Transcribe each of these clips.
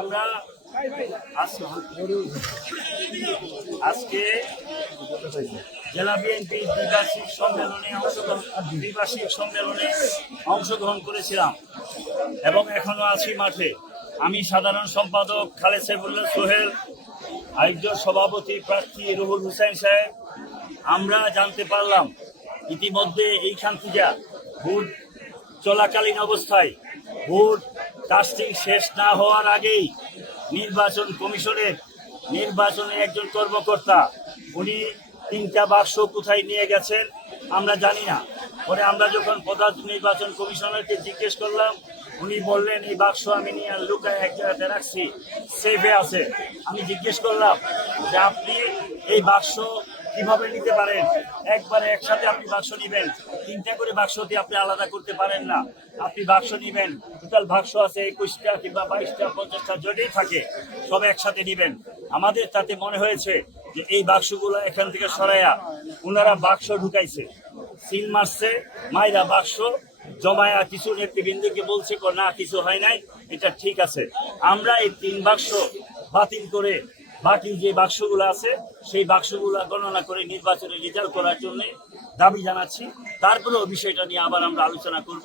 আমরা আজকে জেলা বিএনপি দ্বিবার্ষিক সম্মেলনে অংশগ্রহণ করেছিলাম এবং এখনো আছি মাঠে। আমি সাধারণ সম্পাদক খালেদ সাইফুল্লাহ সোহেল, আরেকজন সভাপতি প্রার্থী রুহুল হোসেন সাহেব। আমরা জানতে পারলাম ইতিমধ্যে এইখান থেকে ভোট চলাকালীন অবস্থায় ভোট কাস্টিং শেষ না হওয়ার আগেই নির্বাচন কমিশনের নির্বাচনে একজন কর্মকর্তা উনি 3টা বাক্স কোথায় নিয়ে গেছেন আমরা জানি না। পরে আমরা যখন প্রধান নির্বাচন কমিশনারকে জিজ্ঞেস করলাম, উনি বললেন এই বাক্স আমি নিয়ে লুকায় এক জায়গাতে রাখছি, সেফে আছে। আমি জিজ্ঞেস করলাম যে আপনি এই বাক্স কিভাবে নিতে পারেন? একবারে একসাথে আপনি বাক্স নিবেন, 3টা করে বাক্স দিয়ে আপনি আলাদা করতে পারেন না। আপনি বাক্স নিবেন, টোটাল বাক্স আছে 21টা কিংবা 22টা 50টা যতই থাকে সব একসাথে নিবেন। আমাদের তাতে মনে হয়েছে যে এই বাক্সগুলো এখান থেকে সরাইয়া ওনারা বাক্স ঢুকাইছে, সিল মারছে, মাইরা বাক্স জমায়া কিছু নেতৃবৃন্দকে বলছে না কিছু হয় নাই, এটা ঠিক আছে। আমরা এই 3 বাক্স বাতিল করে বাকি যে বাক্সগুলো আছে সেই বাক্সগুলো গণনা করে নির্বাচনে রেজাল্ট করার জন্য দাবি জানাচ্ছি। তারপরেও বিষয়টা নিয়ে আবার আমরা আলোচনা করব।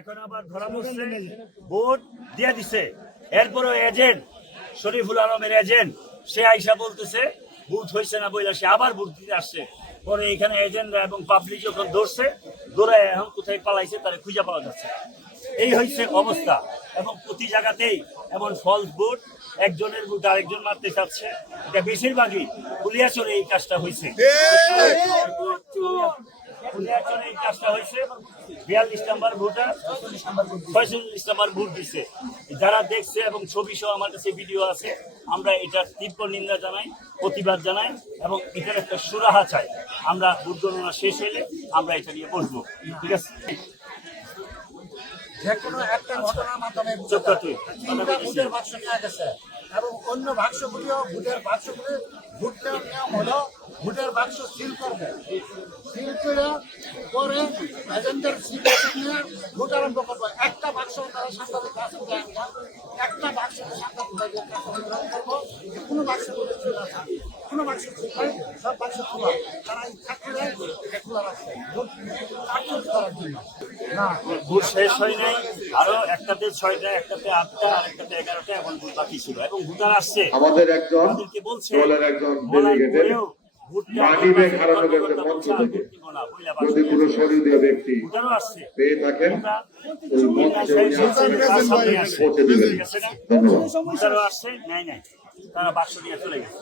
এখন আবার ধরা পড়ছে ভোট দিয়ে দিছে, এরপরও এজেন্ট শরীফুল আলমের এজেন্ট সে আইসা বলতেছে ভোট হয়েছে না বইলা সে আবার ভোট দিতে আসছে। পরে এখানে এজেন্টরা এবং পাবলিক যখন ধরছে, দৌড়ায় এখন কোথায় পালাইছে তারা খুঁজে পাওয়া যাচ্ছে। এই হচ্ছে অবস্থা এবং প্রতি জায়গাতেই এমন ফলস ভোট, একজনের ভোট আরেকজন মারতে চাচ্ছে। এটা বেশিরভাগই কুলিয়াচরে এই কাজটা হয়েছে। কুলিয়াচরে এই কাজটা হয়েছে। 42 নম্বর ভোটার 45 নম্বর ভোট দিচ্ছে। যারা দেখছে এবং ছবি সহ আমার কাছে ভিডিও আছে, আমরা এটার তীব্র নিন্দা জানাই, প্রতিবাদ জানাই এবং এটার একটা সুরাহা চাই। আমরা ভোট গণনা শেষ হইলে আমরা এটা নিয়ে বসবো। ঠিক আছে, যেকোনো একটা ঘটনার মাধ্যমে ভোটের বাক্স নেওয়া গেছে এবং অন্য বাক্সগুলিও ভোটের বাক্সগুলি ভোট দেওয়ার নিয়ম হলো ভোটের বাক্স সিল করবে, সিল করে পরে এজেন্টের সিগনেচার নিয়ে ভোট আরম্ভ করবে। একটা বাক্স তারা সাংবাদিক কাছে দেয় না, একটা বাক্স সাংবাদিকদের কাছে অনুরোধ করবো কোনো বাক্স বলে ছিল না, কোনো বাক্স খুলবে, সব বাক্স খোলা, তারা ইচ্ছা করে এটা খোলা রাখছে ভোট কার্যকর করার জন্য। না, ভোট শেষ হয় নাই, আরো একটাতে 6টা, একটাতে 8টা, আর একটাতে 11টা এবং ভোট বাকি ছিল এবং ভোটার আসছে। আমাদের একজন আমাদেরকে বলছে দলের একজন ডেলিগেটের মানি ব্যাগ হারানো গেছে মঞ্চ থেকে। যদি কোনো শরীরীয় ব্যক্তি পেয়ে থাকেন ওই মঞ্চে পৌঁছে দিবেন। ভোটারও আসছে, নাই তারা বাক্স নিয়ে চলে গেছে।